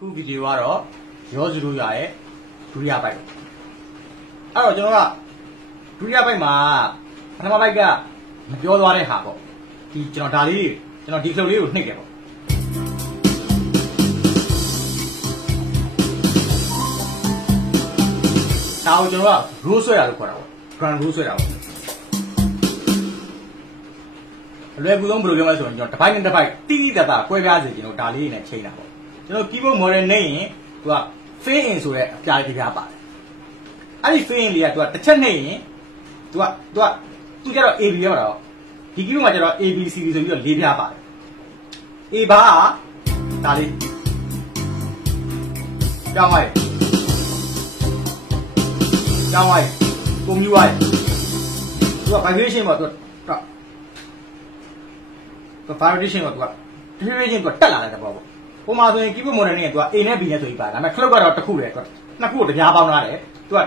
ခုဗီဒီယိုကတော့ရောစုလို့ရရဲ့ဒုတိယပိုက်အဲ့တော့ကျွန်တော်ကဒုတိယပိုက်မှာပထမပိုက်ကမပြောသွားတဲ့ဟာပေါ့ဒီကျွန်တော်ဒါလေးကျွန်တော်ဒီခလုတ်လေးကိုနှိပ်တယ်ပေါ့ဒါကိုကျွန်တော်က roll ဆွဲတာလို့ခေါ်တာပေါ့ drum roll ဆွဲတာပေါ့အလွယ်ကူဆုံးဘယ်လိုပြောမလဲဆိုရင်ကျွန်တော်တစ်ပိုက်နဲ့တစ်ပိုက်တိတိတတ်တာကွဲပြားစေကျွန်တော်ဒါလေးနဲ့ချိန်တာပေါ့ကျွန်တော် keyboard model နဲ့ရင်သူက fade in ဆိုတဲ့အပြားလေးတစ်ပြားပါတယ်အဲ့ဒီ fade in လေးကသူကတစ်ချက်နဲ့ရင်သူကျတော့ AB ရောက်တာတော့ဒီ keyboard မှာကျတော့ ABCD ဆိုပြီးတော့၄ပြားပါတယ် A ဘာကဒါလေးကြောင်းလိုက်ပုံမြူလိုက်သူက vibration ပေါ့သူက vibration ပေါ့သူက vibration ကတက်လာတဲ့ပေါ့ပုံမှန်ဆိုရင် keyboard model နဲ့သူက A နဲ့ B နဲ့ဆိုပြီးပါဒါပေမဲ့ clock ကတော့တစ်ခုလေသူကနှစ်ခုကိုတစ်ပြားပေါင်းထားတယ်သူက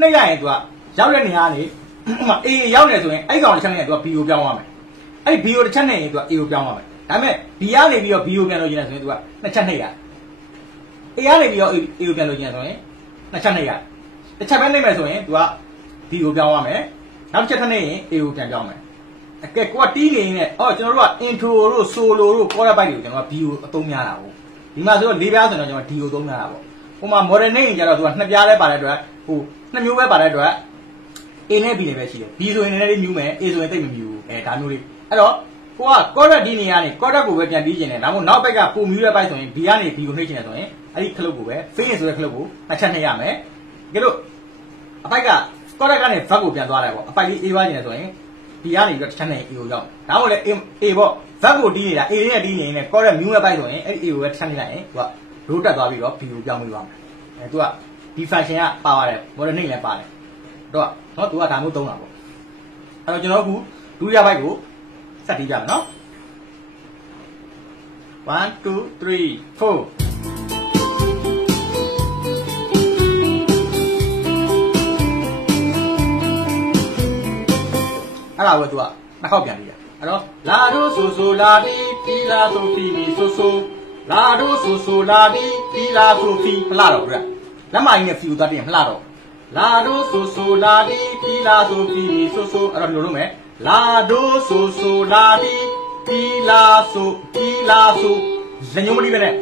နှိပ်လိုက်ရင်သူကရောက်တဲ့နေရာကနေA ရောက်နေဆိုရင်အဲ့ကောင်တစ်ချက်နဲ့သူက B ကိုပြောင်းသွားမယ်အဲ့ဒီ B ကိုတစ်ချက်နဲ့ရင်သူက A ကိုပြောင်းသွားမယ်ဒါပေမဲ့ B ကနေပြီးတော့ B ကိုပြန်လို့ကျင်တယ်ဆိုရင်သူကနှစ်ချက်နှိပ်ရ A ကနေပြီးတော့ A ကိုပြန်လို့ကျင်တယ်ဆိုရင်နှစ်ချက်နှိပ်ရတစ်ချက်ပဲနှိပ်မယ်ဆိုရင်သူက B ကိုပြောင်းသွားမယ်နောက်တစ်ချက်ထပ်နှိပ်ရင် A ကိုပြန်ပြောင်းမယ်ကဲကိုကတီးနေနေကျွန်တော်တို့က intro တို့ solo တို့ chorus ဘိုက်တွေကိုကျွန်တော်က B ကိုအသုံးများတာဟုတ်ဒီမှာဆိုတော့၄ပြားဆိုတော့ကျွန်တော် D ကိုသုံးများတာပေါ့ဟိုမှာ model နဲ့ရင်ကျတော့သူကနှစ်ပြားလဲပါတဲ့အတွက်ဟိုနှစ်မျိုးပဲပါတဲ့အတွက် A နဲ့ B နဲ့ပဲရှိတယ် B ဆိုရင်လည်းလေးမြူးမယ် A ဆိုရင်သိပ်မမြူးဘူးဒါမျိုးလေးအဲ့တော့ကိုက chorus ဒီနေရာနေ chorus ကိုပဲပြန်ပြီးကျင်တယ်ဒါမှမဟုတ်နောက်ဘက်ကပုံမြူးတဲ့ဘိုက်ဆိုရင် B ကနေ B ကိုနှိပ်ချင်တယ်ဆိုရင်အဲ့ဒီခလုတ်ကိုပဲ fade ဆိုတဲ့ခလုတ်ကိုတစ်ချက်နှိပ်ရမယ်ကြည့်လို့အပိုက်က chorus ကနေ verb ကိုပြန်သွားတယ်ပေါ့အပိုက်လေး A သွားကျင်တယ်ဆိုရင်ဒီကနေပြီးတော့တစ်ချက်နဲ့ A ကိုရောက်ဒါမှမဟုတ်လေ A ပေါ့ verb ကိုတီးနေတာ A လေးနဲ့တီးနေရင် chorus မြူးတဲ့ဘိုက်ဆိုရင်အဲ့ဒီ A ကိုပဲတစ်ချက်နှိပ်လိုက်ရင်သူက roll တက်သွားပြီးတော့ B ကိုပြောင်းပြီးသွားမယ်သူကဒီ function ကပါပါတယ် model နှိပ်လည်းပါတယ်တော့နော်သူကဒါမျိုးသုံးတာပေါ့အဲ့တော့ကျွန်တော်အခုဒုတိယဘိုက်ကိုဆက်တီးကြမယ်နော်1 2 3 4အဲ့ဒါကိုသူကနှစ်ခေါက်ပြန်ပြီးတာအဲ့တော့လာဒိုဆိုဆိုလာဒီပီလာဆိုဖီမီဆိုဆိုလာဒိုဆိုဆိုလာဒီပီလာဆိုဖီမလှတော့ဘူးလားလက်မကြီးနဲ့ဖီကိုသွားတင်မလှတော့လာဒိုဆိုဆိုလာဒီပီလာဆိုဖီမီဆိုဆိုအဲ့တော့ဘယ်လိုလုပ်မလဲလာဒိုဆိုဆိုလာဒီပီလာဆိုလက်ညှိုးမတီးပဲနဲ့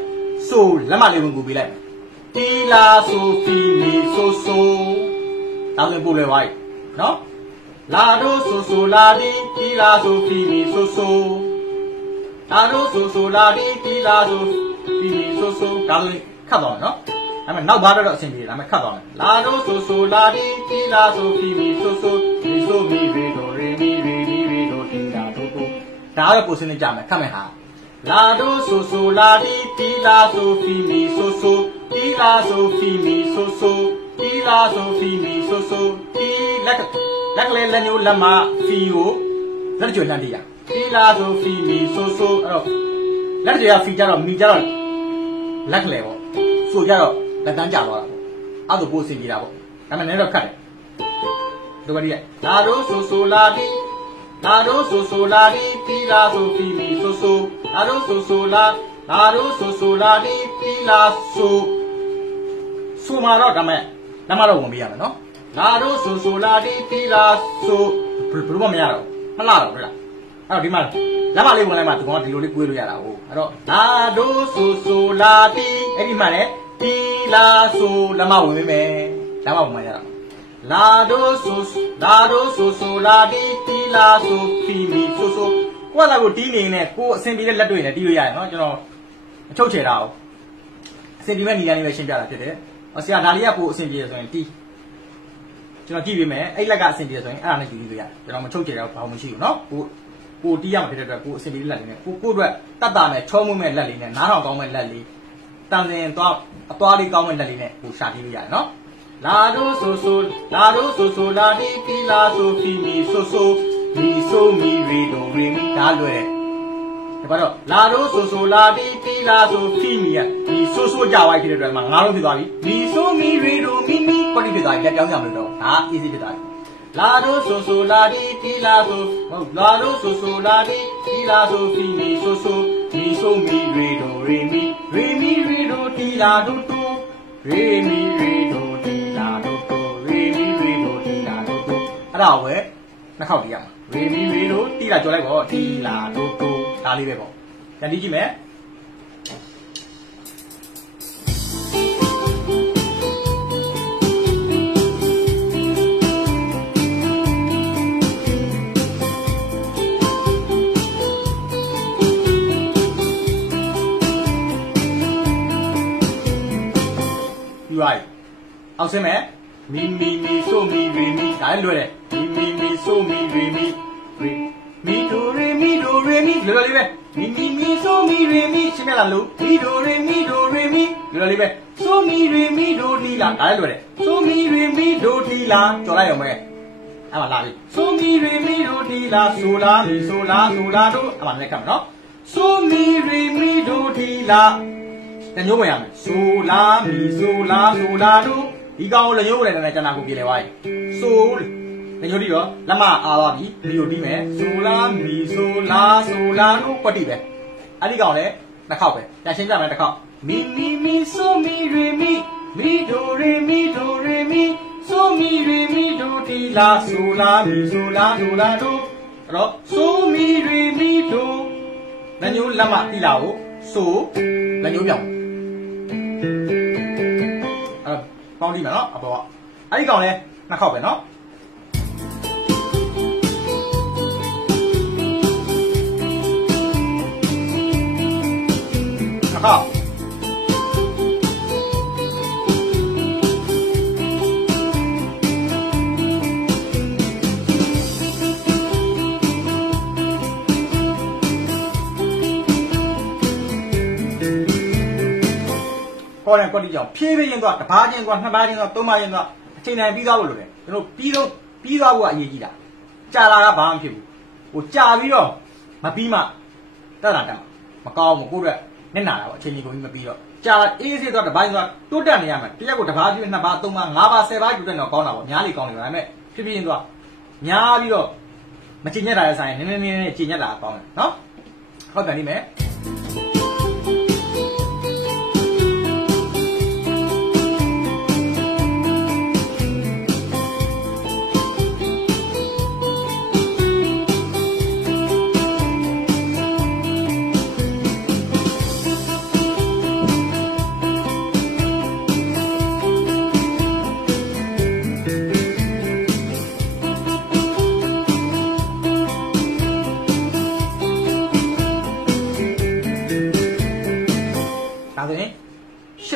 ဆိုလက်မလေးဝင်ကူပေးလိုက်ပီလာဆိုဖီမီဆိုဆိုတောင်းရင်ပို့လွယ်သွားပြီနော်လာဒိုဆိုဆိုလာဒီပီလာဆိုဖီမီဆိုဆိုလာဒိုဆိုဆိုလာဒီပီလာဆိုဖီမီဆိုဆိုဒါဆိုခတ်သွားမယ်နော်ဒါပေမဲ့နောက်ဘာတော့အဆင်ပြေတယ်ဒါပေမဲ့ခတ်သွားမယ်လာဒိုဆိုဆိုလာဒီပီလာဆိုဖီမီဆိုဆိုမီဆိုမီရေဒိုရေမီရေမီရေဒိုတီလာဒိုကိုဒါတော့ကိုစင်းနေကြမယ်ခတ်မယ်ဟာလာဒိုဆိုဆိုလာဒီပီလာဆိုဖီမီဆိုဆိုပီလာဆိုဖီမီဆိုဆိုပီလာဆိုဖီမီဆိုဆိုပီလက်ကလေးလက်ညှိုးလက်မဖီကိုလက်ကြွနှမ်းတည်ရပီလာဆိုဖီမီဆိုဆိုအဲ့တော့လက်ကြွရဖီကြတော့မီကြတော့လက်ကလေးပေါ့ဆိုကြတော့လက်တန်းကြသွားတာပေါ့အဲ့ဒါပို့စင်ကြတာပေါ့ဒါမှလည်းတော့ခတ်တယ်တို့ကဒီလာဒိုဆိုဆိုလာဒီလာဒိုဆိုဆိုလာဒီပီလာဆိုဖီမီဆိုဆိုလာဒိုဆိုဆိုလာဒီပီလာဆိုမှာတော့ဒါမှလက်မတော့ဝင်ပေးရမယ်နော်လာဒိုဆိုဆိုလာဒီပီလာဆိုဘယ်လိုမှမရတော့မလာတော့ဘူးလားအဲ့တော့ဒီမှာလက်မလေးဝင်လိုက်မှဒီကောင်ကဒီလိုလေးကွေးလို့ရတာဟုတ်အဲ့တော့လာဒိုဆိုဆိုလာဒီအဲ့ဒီမှာလည်းပီလာဆိုလက်မဝင်ပေးမယ်လက်မဝင်မှရတာလာဒိုဆိုဆိုလာဒီပီလာဆိုဖီမီဆိုဆိုကိုယ့်အကိုတီးနေနေကိုအဆင်ပြေတဲ့လက်တွေနဲ့တီးလို့ရတယ်နော်ကျွန်တော်အချုပ်ချယ်တာအောင်အဆင်ပြေမဲ့နေရာလေးပဲရှင်းပြတာဖြစ်တယ်ဆရာဒါလေးကကိုအဆင်ပြေဆိုရင်တီးကျွန်တော်ကြည့်ပေးမယ်အဲ့လက်ကအဆင်ပြေဆိုရင်အဲ့ဒါနဲ့ယူလို့ရတယ်ကျွန်တော်မချုပ်ချယ်တော့ဘာမှမရှိဘူးเนาะကိုတီးရမှာဖြစ်တဲ့အတွက်ကိုအဆင်ပြေတဲ့လက်လေးနဲ့ကိုအတွက်တတ်တာနဲ့ချောမွေ့မဲ့လက်လေးနဲ့နားထောင်ကောင်းမဲ့လက်လေးတန်စင်သွားအသွားလေးကောင်းမဲ့လက်လေးနဲ့ကိုရှာတီးလို့ရတယ်เนาะလာဒိုဆိုဆိုလာဒီပီလာဆိုဖီမီဆိုဆိုမီဆိုမီရီဒိုရီမီဒါလွယ်တယ်ဒါပါတော့လာဒိုဆိုဆိုလာဒီပီလာဆိုဖီမီကဒီဆိုဆိုကြွားဖြစ်တဲ့အတွက်မှာငါတို့ဖြစ်သွားပြီမီဆိုမီရီဒိုမီမီကွက်တိဖြစ်သွားပြီလက်ပြောင်းကြမလို့တော့ဒါ easy ဖြစ်သွားပြီလာဒိုဆိုဆိုလာဒီပီလာဆိုဟုတ်လာဒိုဆိုဆိုလာဒီပီလာဆိုဖီမီဆိုဆိုမီဆို ဆိုမီရေဒိုရေမီရေမီရေဒိုတီလာဒိုတိုရေမီရေဒိုတီလာဒိုတိုရေမီရေဒိုတီလာဒိုတိုအဲ့ဒါဝဲနှစ်ခေါက်တီးရမှာရေမီရေဒိုတီလာကြော်လိုက်ပေါ့တီလာဒိုတိုဒါလေးပဲပေါ့ပြန်တီးကြည့်မယ်အောက်ဆင်းမယ်မီမီမီဆိုမီရေမီဒါလည်းလွယ်တယ်မီမီမီဆိုမီရေမီရေမီဒိုရေမီဒိုရေမီလွယ်လေးပဲမီမီမီဆိုမီရေမီရှင်းပြလာလို့မီဒိုရေမီဒိုရေမီလွယ်လေးပဲဆိုမီရေမီဒိုတီလာဒါလည်းလွယ်တယ်ဆိုမီရေမီဒိုတီလာကြော်လိုက်အောင်ပဲအဲ့မှာလာပြီဆိုမီရေမီဒိုတီလာဆိုလာမီဆိုလာဆိုလာတို့အဲ့မှာလည်းကပ်မယ်နော်ဆိုမီရေမီဒိုတီလာတညိုးဝင်ရမယ်ဆိုလာမီဆိုလာဆိုလာတို့ဒီကောင်ကိုလည်းရုပ်ရတယ်နဲ့ကျန်တာကိုပြေလဲသွားပြီဆိုလည်းညို့တီတော့လက်မအားသွားပြီမီကိုတီးမယ်ဆိုလာမီဆိုလာဆိုလာတို့ကွက်တီပဲအဲ့ဒီကောင်လည်းတစ်ခေါက်ပဲပြန်ရှင်းပြမယ်တစ်ခေါက်မီမီမီဆိုမီရေမီမီဒိုရေမီဒိုရေမီဆိုမီရေမီဒိုတီလာဆိုလာမီဆိုလာဆိုလာတို့အဲ့တော့ဆိုမီရေမီဒိုလက်ညိုးလက်မတီလာကိုဆိုလက်ညိုးပြောင်းပေါင်းကြည့်မယ်နော်အပေါ်ကအဲ့ဒီကောင်လဲနှစ်ခေါက်ပဲနော်နှစ်ခေါက်ခေါ်တယ်ကွက်တီကြောင့်ဖြည်းဖြည်းချင်းသွားတစ်ပါးချင်းသွားနှစ်ပါးချင်းသွားသုံးပါးချင်းသွားအချိန်တိုင်းပြီးသွားဖို့လိုတယ်ကျွန်တော်ပြီးသွားဖို့ကအရေးကြီးတာကြာလာတာဘာမှမဖြစ်ဘူးဟိုကြာပြီးတော့မပြီးမှတက်လာတက်မကောင်းဘူးကိုယ့်အတွက်နစ်နာတာပေါ့အချိန်ကြီးကိုကြီးမပြီးတော့ကြာလာအေးစေးသွားတစ်ပါးချင်းသွားတိုးတက်နေရမယ်တရက်ကိုတစ်ပါးချင်းနှစ်ပါးသုံးပါးငါးပါးဆယ်ပါးတိုးတက်တော့ကောင်းတာပေါ့များလေကောင်းတယ်ဒါပေမဲ့ဖြည်းဖြည်းချင်းသွားများပြီးတော့မကျင်ညက်တာရဲ့ဆိုင်နည်းနည်းကျင်ညက်တာကောင်းတယ်နော်ဟုတ်တယ်နေမယ်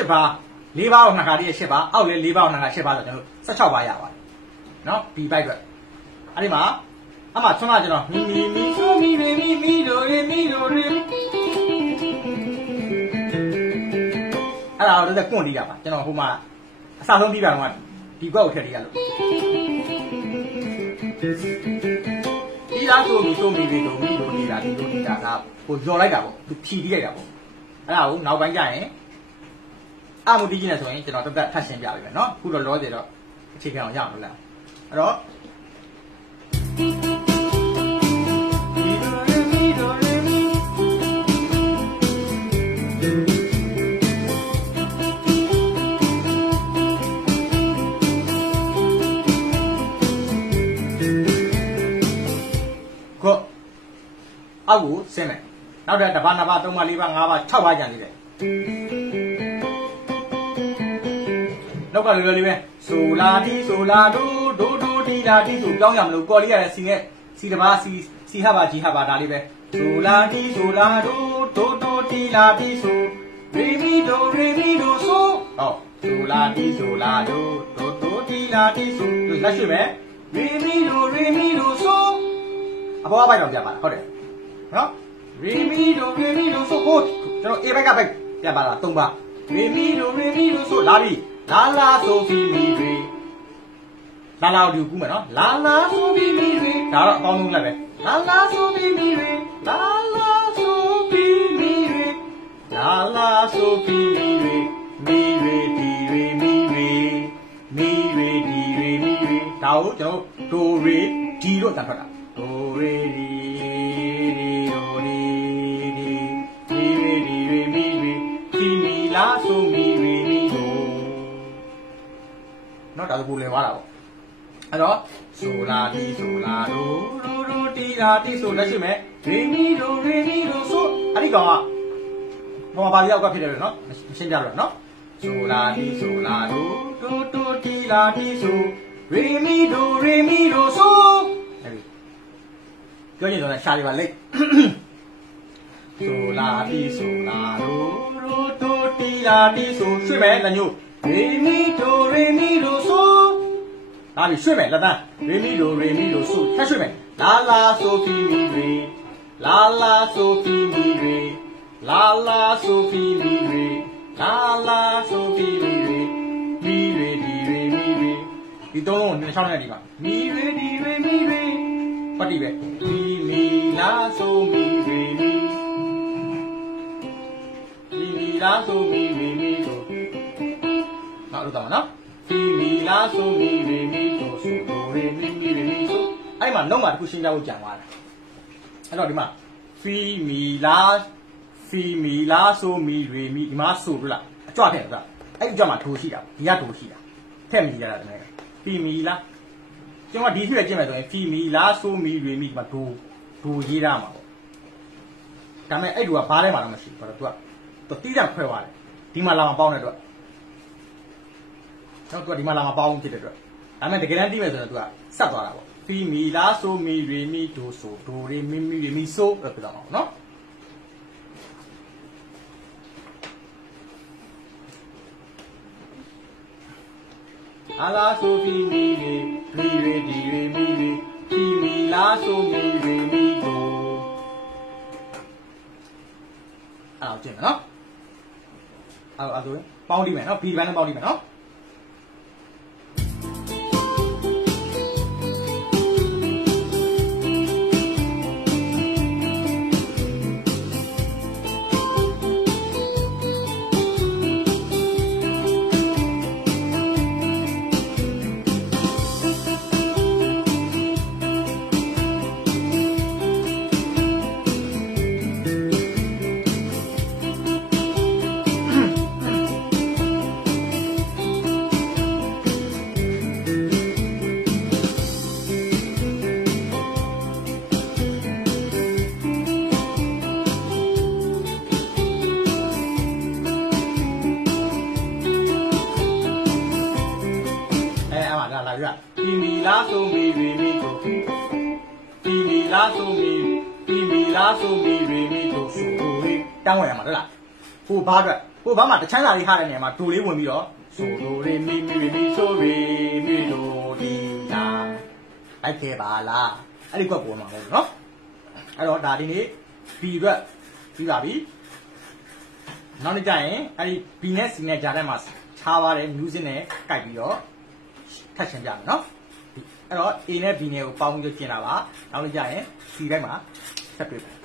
8ပါး4ပါးကိုနှစ်ခါတည်း8ပါးအောက်လေ4ပါးကိုနှစ်ခါ8ပါးဆိုကျွန်တော်16ပါးရပါတယ်နော်ဒီဘိုက်အတွက်အဲ့ဒီမှာအမှဆွမ်းလာကျွန်တော်မီမီမီဆိုမီရေမီမီဒိုရေမီဒိုရေအဲ့ဒါတော့ကွန့်တီးတာပါကျွန်တော်ဟိုမှာအစဆုံးပြီးပါတော့ဒီကွက်ကိုထည့်တီးရလို့ဒီလားဆိုမီဆိုမီရေဒိုမီဒိုတီးတာဒီလိုတီးတာကဟိုကြော်လိုက်တာပေါ့သူဖြီးတီးလိုက်တာပေါ့အဲ့ဒါကိုနောက်ပိုင်းကျရင်အမှုတီးကြီးနေဆိုရင်ကျွန်တော်တက်ထပ်ရှင်းပြပေးမယ်နော်အခုတော့လောသေးတော့အခြေခံအောင်ရအောင်လို့လားအဲ့တော့ကိုအောက်ကိုဆင်းမယ်နောက်တစ်ပါးနှစ်ပါးသုံးပါးလေးပါးငါးပါး6ပါးကျန်သေးတယ်နောက်ကလွယ်လွယ်လေးပဲဆိုလာတီဆိုလာဒိုဒိုဒိုတီလာတီဆိုပြောင်းရမလို့ကော်လေးရတဲ့စီနဲ့စီတစ်ပါးစီဟပါကြီးဟပါဒါလေးပဲဆိုလာတီဆိုလာဒိုဒိုဒိုတီလာတီဆိုရေမီဒိုဆိုဟောဆိုလာတီဆိုလာဒိုဒိုဒိုတီလာတီဆိုလက်ရှိမယ်ရေမီဒိုဆိုအပေါ်ဘက်တော့ပြပါလားဟုတ်တယ်နော်ရေမီဒိုဆိုဟုတ်ကျွန်တော် A ဘက်ကဘက်ပြပါလား3ပါရေမီဒိုဆိုလာပြီလာလာဆိုဖီမီတွေလာလာကိုကူးမယ်နော်လာလာဆိုဖီမီတွေဒါတော့အကောင်းဆုံးလိုက်ပဲလာလာဆိုဖီမီတွေလာလာဆိုဖီမီတွေလာလာဆိုဖီမီတွေမီတွေဒီတွေမီတွေမီတွေဒီတွေမီတွေဒါကိုကျွန်တော်ဒိုရေဒီလို့တန်ထွက်တာဒိုရေဒီဒိုဒီဒီမီတွေ လာဆိုမီရီမီတို့နော်ဒါဆိုကိုလဲသွားတာပေါ့အဲ့တော့ဆိုလာဒီဆိုလာတို့တီလာတီဆိုလက်ရှိမဲ့ရီမီတို့ဆိုအဲ့ဒီကောင်ကဘောပါလျောက်ကဖြစ်တယ်နော်မရှင်းကြတော့နော်ဆိုလာဒီဆိုလာတို့တီလာတီဆိုရီမီတို့ဆိုအဲ့ဒီပြောရင်တော့ရှားလေးပါလိမ့်ဆိုလာဒီဆိုလာတို့တီလာတီဆိုရွှေ့မယ်လက်ညို့ရီမီတို့ဆိုဒါပြီရွှေ့မယ်လက်တန်းရီမီတို့ဆိုထပ်ရွှေ့မယ်လာလာဆိုဖီမီရီလာလာဆိုဖီမီရီလာလာဆိုဖီမီရီလာလာဆိုဖီမီရီမီရီဒီရီမီရီဒီသုံးလုံးကို6နဲ့ဒီမှာမီရီဒီရီမီရီပတ်တိပဲမီလာဆိုမီရီမီလာဆိုမီရီမီတို့နောက်လို့တော့နော်ဖီမီလာဆိုမီရီမီတို့ဆိုဒိုရီမီရီဆိုအဲ့မှာလုံးမှာတစ်ခုရှင်းပြဖို့ကြံသွားတယ်အဲ့တော့ဒီမှာဖီမီလာဆိုမီရီမီဒီမှာဆိုလို့လားအကြွထည့်လားအဲ့အကြွမှာထိုးရှိတာဒီကထိုးရှိတာထည့်မီရတာတကယ်ဖီမီလာကျွန်တော်ဒီဖြစ်ရကျင့်မယ်ဆိုရင်ဖီမီလာဆိုမီရီမီဒီမှာဒိုရေးရမှာပေါ့ဒါပေမဲ့အဲ့ဒိုကဘားထဲမှာတော့မရှိဘူးဘာလို့သူတီးတံခွဲသွားတယ်ဒီမှာလာမပေါင်းတဲ့အတွက်တော့သူကဒီမှာလာမပေါင်းဖြစ်တဲ့အတွက်ဒါပေမဲ့တကယ်တမ်းတီးမယ်ဆိုတော့သူကဆက်သွားတာပေါ့ဖီမီလာဆိုမီရီမီဒိုဆိုဒိုရီမီရီမီဆိုလို့ပြောတာပေါ့နော်အလာဆိုဖီမီရီဒီရီမီရီဖီမီလာဆိုမီရီမီဒိုအဲ့တော့ကျင်းမယ်နော်အဲ့ဆိုပေါင်းတိမယ်နော်ဘီဘန်နဲ့ပေါင်းတိမယ်နော်ဖီမီလာဆိုမီရီမီတို့ဖီမီလာဆိုမီရီမီတို့ဆိုဒိုလေးတောင်းဝင်ရမှာဟုတ်လားဟိုဘာမှာတချမ်းစာလေးထားတဲ့နေရာမှာဒိုလေးဝင်ပြီးတော့ဆိုဒိုရီမီဆိုရီမီဒိုဒီလာအဲ့ကဲပါလားအဲ့ဒီကွက်ပေါ်မှာမဟုတ်ဘူးနော်အဲ့တော့ဒါဒီနေ့ B အတွက်ပြီးပါပြီနောက်နေ့ကျရင်အဲ့ဒီ B နဲ့ C နဲ့ကြားထဲမှာခြားသွားတဲ့ music နဲ့ကိုက်ပြီးတော့ထပ်ရှင်းပြမယ်နော်အဲ့တော့ A နဲ့ B နဲ့ကိုပေါင်းပြီးကျင်တာပါနောက်နေ့ကျရင် C ဘက်မှာဆက်တွေ့မယ်